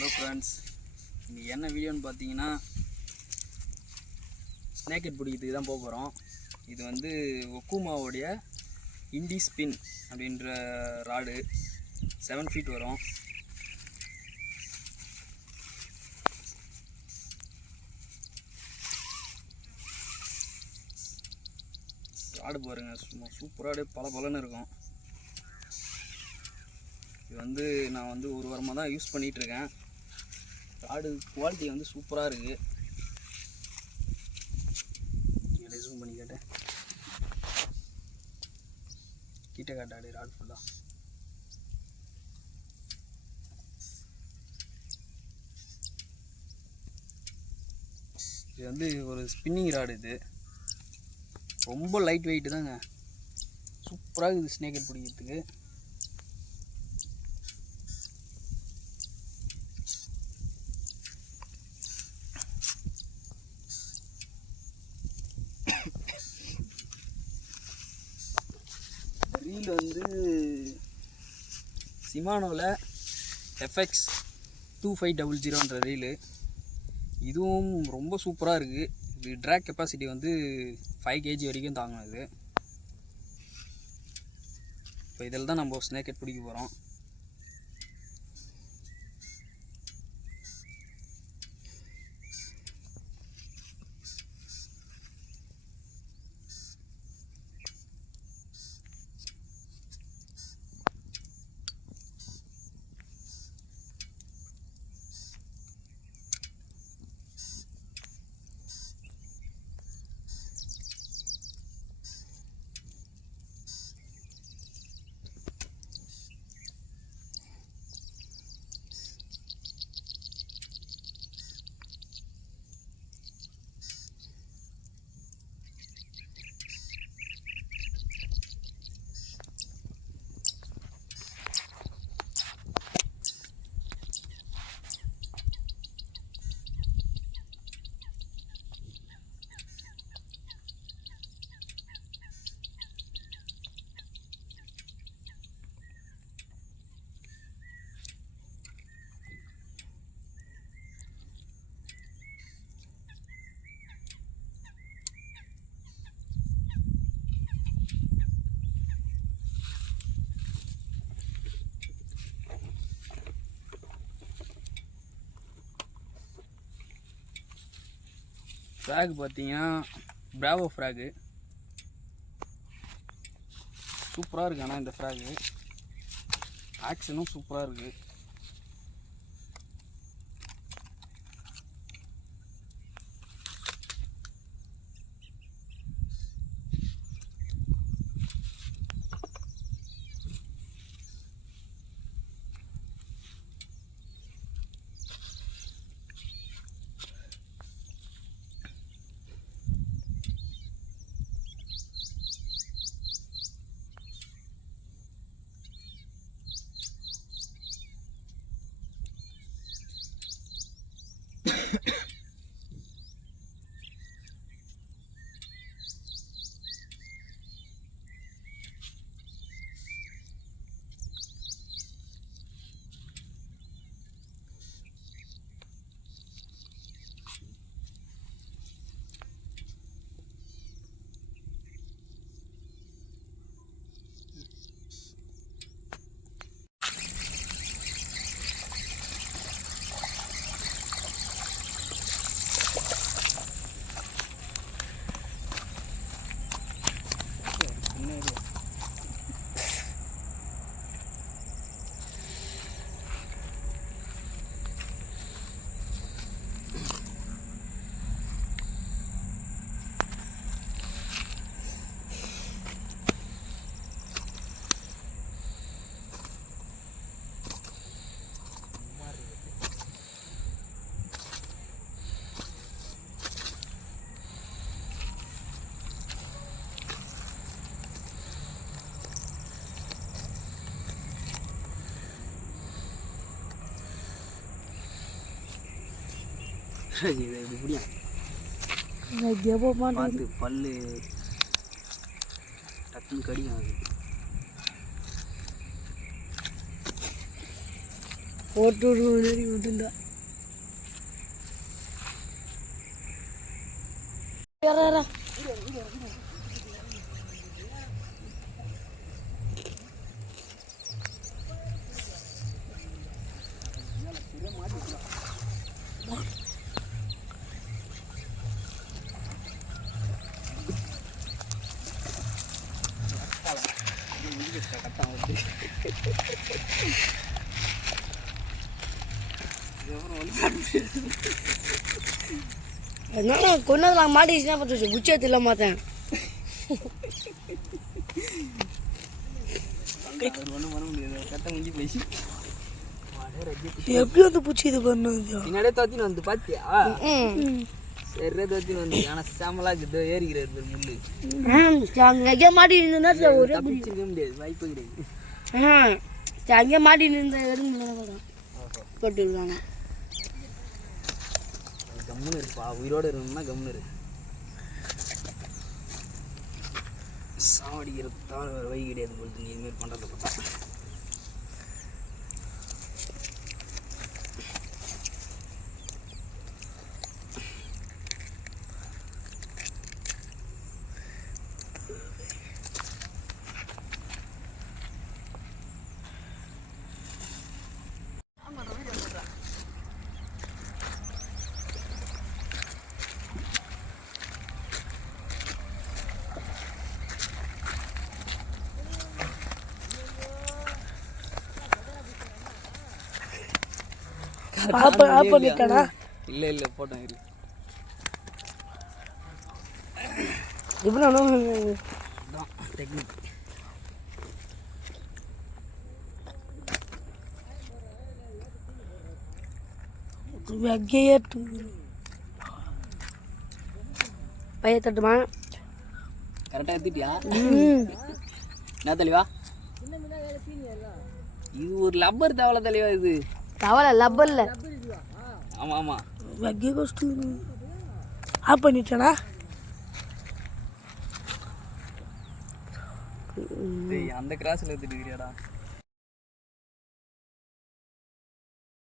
Hello friends இன்றைக்கி என்ன வீடியோன்னு பார்த்தீங்கன்னா ஸ்னேக்கெட் பிடிக்கிறதுக்கு தான் போக போகிறோம் இது வந்து ஒக்குமாவோடைய இண்டி ஸ்பின் அப்படின்ற ராடு. செவன் ஃபீட் வரும். ராடு பாருங்க சும்மா சூப்பராக பல பலன்னு இருக்கும். இது வந்து நான் வந்து ஒரு வாரமாக தான் யூஸ் பண்ணிகிட்ருக்கேன் ஆடு ராடு குவாலிட்டி வந்து சூப்பராக இருக்குது ஜூம் பண்ணி கேட்டேன். கிட்ட காட்டாடு ராடு ஃபுல்லாக இது வந்து ஒரு ஸ்பின்னிங் ராடு இது. ரொம்ப லைட் வெயிட்டு தாங்க சூப்பராக இருக்குது ஸ்னேக்கர் பிடிக்கிறதுக்கு. வந்து சிமானோவில் எஃப்எக்ஸ் டூ ஃபைவ் டபுள் ஜீரோன்ற ரீலு இதுவும் ரொம்ப சூப்பராக இருக்குது இது ட்ராக் கெப்பாசிட்டி வந்து ஃபைவ் கேஜி வரைக்கும் தாங்கினது இப்போ இதில் தான் நம்ம ஸ்னேக்கெட் பிடிக்க போகிறோம் ஃப்ராக் பார்த்தீங்கன்னா பிராவோ ஃப்ராகு சூப்பராக இருக்குது ஆனால் இந்த ஃப்ராகு ஆக்ஷனும் சூப்பராக இருக்குது சின்ன area. இது இது இப்படியா மாட்டேங்குது பார்த்து பல்லு டக்குன்னு கடிக்கும் அது. ஓட்டு விடுவோம் என்னடா நான் மாட்டிச்சுன்னா பார்த்து குச்சி எடுத்துல மாத்தேன் பண்ண எப்படி வந்து பூச்சி இது பண்ணது பின்னாடியே தோத்தின்னு வந்து பார்த்தியா சரியா வந்து ஆனால் சாமலா ஏறிக்கிறாரு பேர் முள்ளு. அங்கே மாட்டி சரி, ஒரே தப்பிச்சிருக்க முடியாது. வாய்ப்பு கிடையாது. மாட்டி இருந்த போட்டு கம்முன்னு இருப்பா உயிரோடு இருக்கணும்னா கம்முன்னு இரு. சாவடிக்கிறது தவிர வேறு வழி கிடையாது பொழுது இதுமாரி பண்ணுறத பார்த்தா. ஆப் ஆப் பண்ணிட்டானா இல்லை இல்லை இரு. டெக்னிக் அங்கேயே பைய தட்டுமா? கரெக்டாக எடுத்துட்டியா? என்ன தெளிவா? இது ஒரு லப்பர் தவளை தெளிவா இது. தவளை லப்பல்ல. ஆமாம் ஆமாம் அங்கேயே கஷ்டு ஆப் பண்ணிட்டானா? டேய் அந்த கிராஸில் எடுத்துட்டு இருக்கிறியாடா?